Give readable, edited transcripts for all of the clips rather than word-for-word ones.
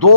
2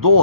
2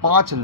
5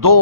2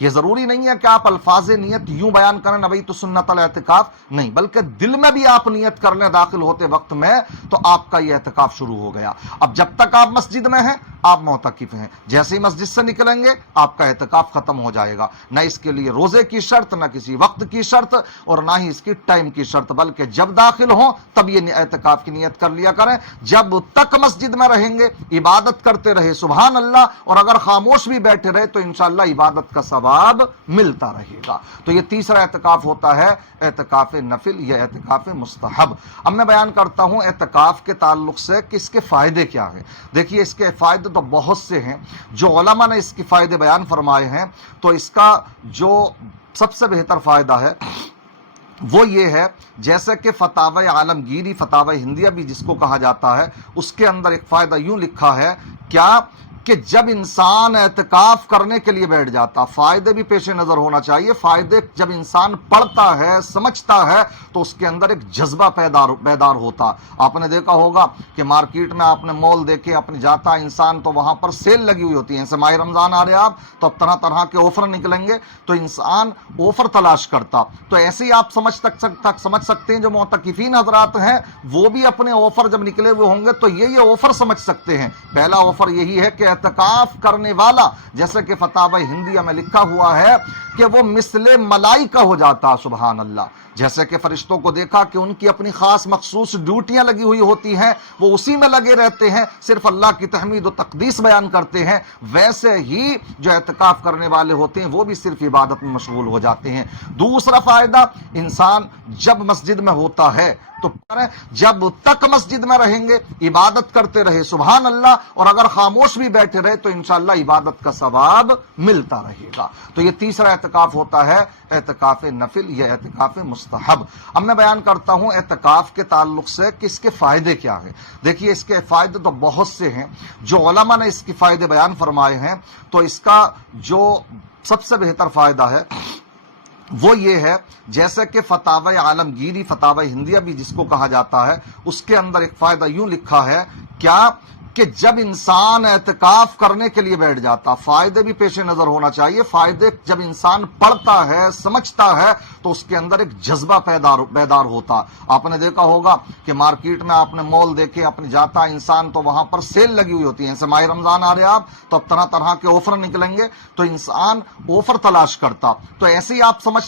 یہ ضروری نہیں ہے کہ آپ الفاظ نیت یوں بیان کریں نویت سنت الاعتکاف، نہیں، بلکہ دل میں بھی آپ نیت کر لیں داخل ہوتے وقت میں، تو آپ کا یہ اعتکاف شروع ہو گیا۔ اب جب تک آپ مسجد میں ہیں آپ معتکف ہیں، جیسے ہی مسجد سے نکلیں گے آپ کا اعتکاف ختم ہو جائے گا۔ نہ اس کے لیے روزے کی شرط، نہ کسی وقت کی شرط، اور نہ ہی اس کی ٹائم کی شرط، بلکہ جب داخل ہوں تب یہ اعتکاف کی نیت کر لیا کریں۔ جب تک مسجد میں رہیں گے عبادت کرتے رہے سبحان اللہ، اور اگر خاموش بھی بیٹھے رہے تو انشاءاللہ عبادت کا ثواب ملتا رہے گا۔ تو یہ تیسرا اعتکاف ہوتا ہے اعتکاف نفل یا اعتکاف مستحب۔ اب میں بیان کرتا ہوں اعتکاف کے تعلق سے کہ اس کے فائدے کیا ہیں۔ دیکھیے اس کے فائدے تو بہت سے ہیں، جو علماء نے اس کے فائدے بیان فرمائے ہیں، تو اس کا جو سب سے بہتر فائدہ ہے وہ یہ ہے، جیسے کہ فتاوی عالمگیری، فتاوی ہندیہ بھی جس کو کہا جاتا ہے، اس کے اندر ایک فائدہ یوں لکھا ہے کیا کہ جب انسان اعتکاف کرنے کے لیے بیٹھ جاتا، فائدے بھی پیش نظر ہونا چاہیے، فائدے جب انسان پڑھتا ہے سمجھتا ہے تو اس کے اندر ایک جذبہ بیدار ہوتا۔ آپ نے دیکھا ہوگا کہ مارکیٹ میں آپ نے مول دیکھے اپنے جاتا انسان تو وہاں پر سیل لگی ہوئی ہوتی ہے، جیسے ماہ رمضان آ رہے آپ تو اب طرح طرح کے آفر نکلیں گے تو انسان آفر تلاش کرتا۔ تو ایسے ہی آپ سمجھ سکتے ہیں جو معتکفین حضرات ہیں وہ بھی اپنے آفر جب نکلے ہوئے ہوں گے تو یہ آفر سمجھ سکتے ہیں۔ پہلا آفر یہی ہے کہ اعتکاف کرنے والا، جیسے کہ فتاوی ہندیہ میں لکھا ہوا ہے کہ وہ مثل ملائکہ ہو جاتا، سبحان اللہ۔ جیسے کہ فرشتوں کو دیکھا کہ ان کی اپنی خاص مخصوص ڈیوٹیاں لگی ہوئی ہوتی ہیں، وہ اسی میں لگے رہتے ہیں، صرف اللہ کی تحمید و تقدیس بیان کرتے ہیں، ویسے ہی جو اعتکاف کرنے والے ہوتے ہیں وہ بھی صرف عبادت میں مشغول ہو جاتے ہیں۔ دوسرا فائدہ، انسان جب مسجد میں ہوتا ہے تو جب تک مسجد میں رہیں گے عبادت کرتے رہے سبحان اللہ، اور اگر خاموش بھی بیٹھے رہے تو انشاءاللہ عبادت کا ثواب ملتا رہے گا۔ تو یہ تیسرا اعتکاف ہوتا ہے اعتکاف نفل یا اعتکاف مستحب۔ اب میں بیان کرتا ہوں اعتکاف کے تعلق سے کہ اس کے فائدے کیا ہیں۔ دیکھیے اس کے فائدے تو بہت سے ہیں، جو علماء نے اس کے فائدے بیان فرمائے ہیں، تو اس کا جو سب سے بہتر فائدہ ہے وہ یہ ہے، جیسے کہ فتاوی عالمگیری، فتاوی ہندیہ بھی جس کو کہا جاتا ہے، اس کے اندر ایک فائدہ یوں لکھا ہے کیا کہ جب انسان اعتکاف کرنے کے لیے بیٹھ جاتا، فائدے بھی پیش نظر ہونا چاہیے، فائدے جب انسان پڑھتا ہے سمجھتا ہے تو اس کے اندر ایک جذبہ بیدار ہوتا۔ آپ نے دیکھا ہوگا کہ مارکیٹ میں آپ نے مول دیکھے اپنے جاتا انسان تو وہاں پر سیل لگی ہوئی ہوتی ہے، جیسے ماہ رمضان آ رہے آپ تو اب طرح طرح کے آفر نکلیں گے تو انسان آفر تلاش کرتا۔ تو ایسے ہی آپ سمجھ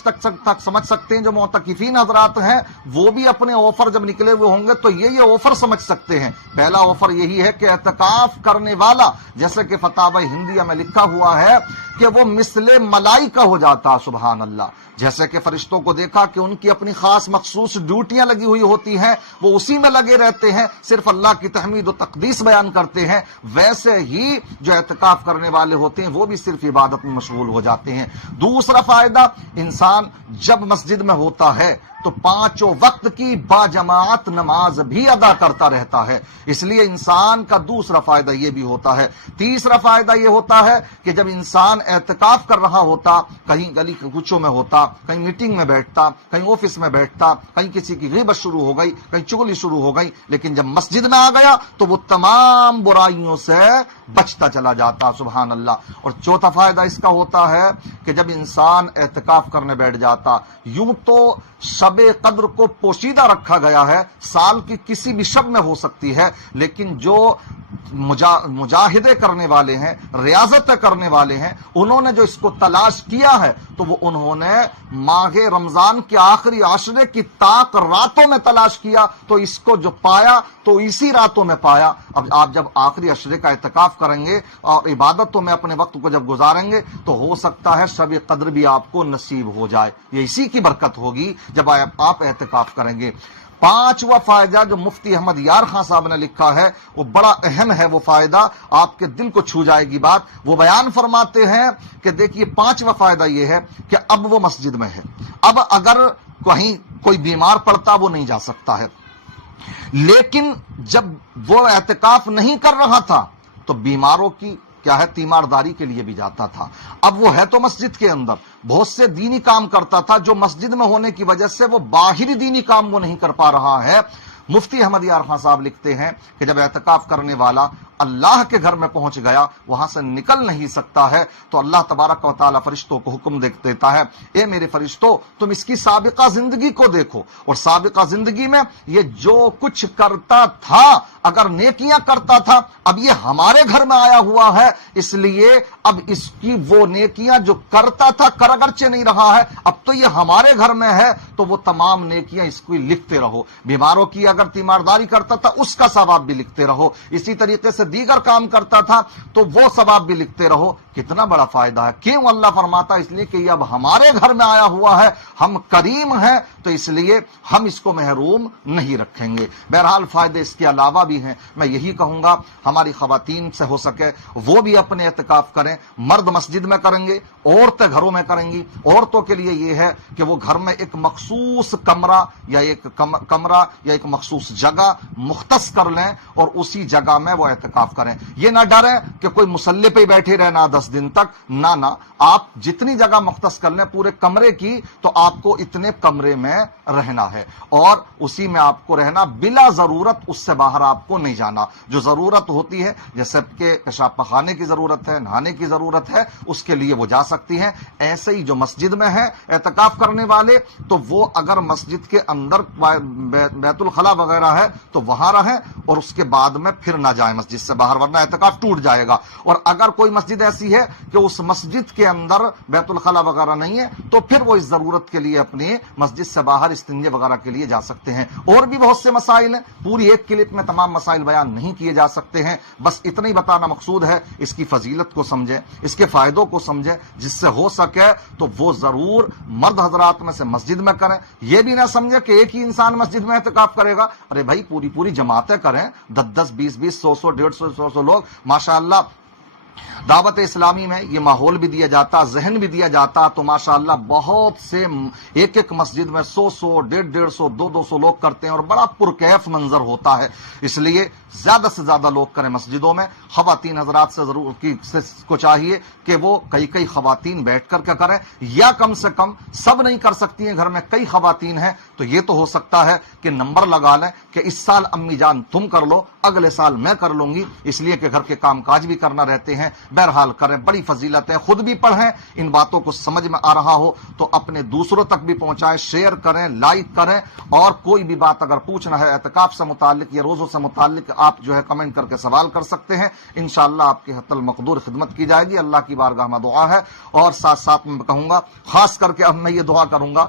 سکتے ہیں جو معتکفین حضرات ہیں وہ بھی اپنے آفر جب نکلے ہوئے ہوں گے تو یہ آفر سمجھ سکتے ہیں۔ پہلا آفر یہی ہے کہ اعتکاف کرنے والا، جیسے کہ فتاوی ہندیہ میں لکھا ہوا ہے کہ وہ مثل ملائکہ ہو جاتا، سبحان اللہ۔ جیسے کہ فرشتوں کو دیکھا کہ ان کی اپنی خاص مخصوص ڈیوٹیاں لگی ہوئی ہوتی ہیں، وہ اسی میں لگے رہتے ہیں، صرف اللہ کی تحمید و تقدیس بیان کرتے ہیں، ویسے ہی جو اعتکاف کرنے والے ہوتے ہیں وہ بھی صرف عبادت میں مشغول ہو جاتے ہیں۔ دوسرا فائدہ، انسان جب مسجد میں ہوتا ہے تو پانچوں وقت کی باجماعت نماز بھی ادا کرتا رہتا ہے، اس لیے انسان کا دوسرا فائدہ یہ بھی ہوتا ہے۔ تیسرا فائدہ یہ ہوتا ہے کہ جب انسان اعتکاف کر رہا ہوتا، کہیں گلی کوچوں میں ہوتا، کہیں میٹنگ میں بیٹھتا، کہیں آفس میں بیٹھتا، کہیں کسی کی غیبت شروع ہو گئی، کہیں چغلی شروع ہو گئی، لیکن جب مسجد میں آ گیا تو وہ تمام برائیوں سے بچتا چلا جاتا، سبحان اللہ۔ اور چوتھا فائدہ اس کا ہوتا ہے کہ جب انسان اعتکاف کرنے بیٹھ جاتا، یوں تو شب قدر کو پوشیدہ رکھا گیا ہے، سال کی کسی بھی شب میں ہو سکتی ہے، لیکن جو مجاہدے کرنے والے ہیں، ریاضتیں کرنے والے ہیں، انہوں نے جو اس کو تلاش کیا ہے تو وہ انہوں نے ماہ رمضان کے آخری عشرے کی طاق راتوں میں تلاش کیا، تو اس کو جو پایا تو اسی راتوں میں پایا۔ اب آپ جب آخری عشرے کا اعتکاف کریں گے اور عبادتوں میں اپنے وقت کو جب گزاریں گے تو ہو سکتا ہے شب قدر بھی آپ کو نصیب ہو جائے، یہ اسی کی برکت ہوگی جب آپ اعتکاف کریں گے۔ پانچواں فائدہ جو مفتی احمد یار خان صاحب نے لکھا ہے وہ بڑا اہم ہے، وہ فائدہ آپ کے دل کو چھو جائے گی بات۔ وہ بیان فرماتے ہیں کہ دیکھیے پانچواں فائدہ یہ ہے کہ اب وہ مسجد میں ہے، اب اگر کہیں کوئی بیمار پڑتا وہ نہیں جا سکتا ہے، لیکن جب وہ اعتکاف نہیں کر رہا تھا تو بیماروں کی کیا ہے تیمارداری کے لیے بھی جاتا تھا۔ اب وہ ہے تو مسجد کے اندر، بہت سے دینی کام کرتا تھا جو مسجد میں ہونے کی وجہ سے وہ باہری دینی کام وہ نہیں کر پا رہا ہے۔ مفتی احمد یار خان صاحب لکھتے ہیں کہ جب اعتکاف کرنے والا اللہ کے گھر میں پہنچ گیا وہاں سے نکل نہیں سکتا ہے، تو اللہ تبارک و تعالیٰ فرشتوں کو حکم دیتا ہے، اے میرے فرشتوں تم اس کی سابقہ زندگی کو دیکھو، اور سابقہ زندگی میں یہ جو کچھ کرتا تھا، اگر نیکیاں کرتا تھا، اب یہ ہمارے گھر میں آیا ہوا ہے، اس لیے اب اس کی وہ نیکیاں جو کرتا تھا، کر اگرچہ نہیں رہا ہے، اب تو یہ ہمارے گھر میں ہے، تو وہ تمام نیکیاں اس کو لکھتے رہو، بیماروں کی اگر تیمارداری کرتا تھا اس کا ثواب بھی لکھتے رہو، اسی طریقے سے دیگر کام کرتا تھا تو وہ ثواب بھی لکھتے رہو۔ کتنا بڑا فائدہ ہے، کیوں اللہ فرماتا ہے؟ اس لیے کہ یہ اب ہمارے گھر میں آیا ہوا ہے، ہم کریم ہیں، تو اس لیے ہم اس کو محروم نہیں رکھیں گے۔ بہرحال فائدے اس کے علاوہ بھی ہیں، میں یہی کہوں گا ہماری خواتین سے ہو سکے وہ بھی اپنے اعتکاف کریں، مرد مسجد میں کریں گے، عورتیں گھروں میں کریں گی۔ عورتوں کے لیے یہ ہے کہ وہ گھر میں ایک مخصوص کمرہ یا ایک مخصوص جگہ مختص کر لیں اور اسی جگہ میں وہ اعتکاف کریں۔ یہ نہ ڈریں کہ کوئی مصلی پہ ہی بیٹھے رہنا 10 دن تک، نہ آپ جتنی جگہ مختص کر لیں پورے کمرے کی، تو آپ کو اتنے کمرے میں رہنا ہے اور اسی میں آپ کو رہنا، بلا ضرورت اس سے باہر آپ کو نہیں جانا۔ جو ضرورت ہوتی ہے جیسے کہ پیشاب پخانے کی ضرورت ہے، نہانے کی ضرورت ہے، اس کے لیے وہ جا سکتی ہیں۔ ایسے ہی جو مسجد میں ہے اعتکاف کرنے والے، تو وہ اگر مسجد کے اندر بیت الخلا وغیرہ ہے تو وہاں رہیں اور اس کے بعد میں پھر نہ جائیں مسجد سے باہر، ورنہ اعتکاف ٹوٹ جائے گا۔ اور اگر کوئی مسجد ایسی ہے کہ اس مسجد کے اندر بیت الخلا وغیرہ نہیں ہے، تو پھر وہ اس ضرورت کے لیے اپنی مسجد سے باہر استنجے وغیرہ کے لیے جا سکتے ہیں۔ اور بھی بہت سے مسائل ہیں، پوری ایک کلپ میں تمام مسائل بیان نہیں کیے جا سکتے ہیں، بس اتنا ہی بتانا مقصود ہے۔ اس کی فضیلت کو سمجھیں، اس کے فائدوں کو سمجھیں، جس سے ہو سکے تو وہ ضرور مرد حضرات میں سے مسجد میں کریں۔ یہ بھی نہ سمجھے کہ ایک ہی انسان مسجد میں اعتکاف کرے گا، ارے بھائی پوری جماعتیں کریں، 10 20 100 150 لوگ، ماشاءاللہ دعوت اسلامی میں یہ ماحول بھی دیا جاتا، ذہن بھی دیا جاتا، تو ماشاءاللہ بہت سے ایک مسجد میں 100 150 200 لوگ کرتے ہیں اور بڑا پرکیف منظر ہوتا ہے۔ اس لیے زیادہ سے زیادہ لوگ کریں مسجدوں میں۔ خواتین حضرات سے ضرور کو چاہیے کہ وہ کئی خواتین بیٹھ کر کے کریں، یا کم سے کم سب نہیں کر سکتی ہیں، گھر میں کئی خواتین ہیں تو یہ تو ہو سکتا ہے کہ نمبر لگا لیں کہ اس سال امی جان تم کر لو، اگلے سال میں کر لوں گی، اس لیے کہ گھر کے کام کاج بھی کرنا رہتے ہیں۔ بہرحال کریں، بڑی فضیلت ہے، خود بھی پڑھیں، ان باتوں کو سمجھ میں آ رہا ہو تو اپنے دوسروں تک بھی پہنچائیں، شیئر کریں، لائک کریں، اور کوئی بھی بات اگر پوچھنا ہے اعتکاف سے متعلق یا روزوں سے متعلق، آپ جو ہے کمنٹ کر کے سوال کر سکتے ہیں، انشاءاللہ آپ کی حتی المقدور خدمت کی جائے گی۔ اللہ کی بارگاہ میں دعا ہے، اور ساتھ میں کہوں گا، خاص کر کے اب میں یہ دعا کروں گا،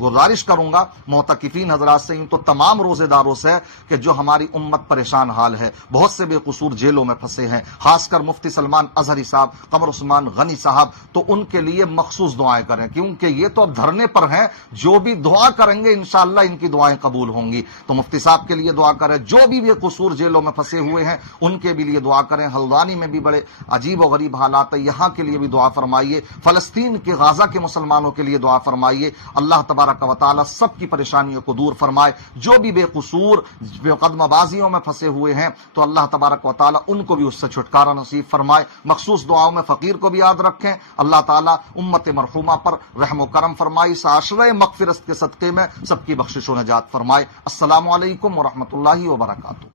گزارش کروں گا معتکفین حضرات سے، تو تمام روزے داروں سے، کہ جو ہماری امت پریشان حال ہے، بہت سے بے قصور جیلوں میں پھنسے ہیں، خاص کر مفتی سلمان اظہری صاحب، قمر عثمان غنی صاحب، تو ان کے لیے مخصوص دعائیں کریں، کیونکہ یہ تو اب دھرنے پر ہیں، جو بھی دعا کریں گے انشاءاللہ ان کی دعائیں قبول ہوں گی۔ تو مفتی صاحب کے لیے دعا کریں، جو بھی بے قصور جیلوں میں پھنسے ہوئے ہیں ان کے بھی لیے دعا کریں۔ ہلدانی میں بھی بڑے عجیب و غریب حالات ہیں، یہاں کے لیے بھی دعا فرمائیے۔ فلسطین کے غزہ کے مسلمانوں کے لیے دعا فرمائیے، اللہ تبارک و تعالی سب کی پریشانیوں کو دور فرمائے۔ جو بھی بے قصور مقدمہ بازیوں میں پھنسے ہوئے ہیں تو اللہ تبارک و تعالی ان کو بھی اس سے چھٹکارا نصیب فرمائے۔ مخصوص دعاؤں میں فقیر کو بھی یاد رکھیں، اللہ تعالی امت مرحومہ پر رحم و کرم فرمائے، اس عاشرہ مغفرت کے صدقے میں سب کی بخشش و نجات فرمائے۔ السلام علیکم ورحمۃ اللہ وبرکاتہ۔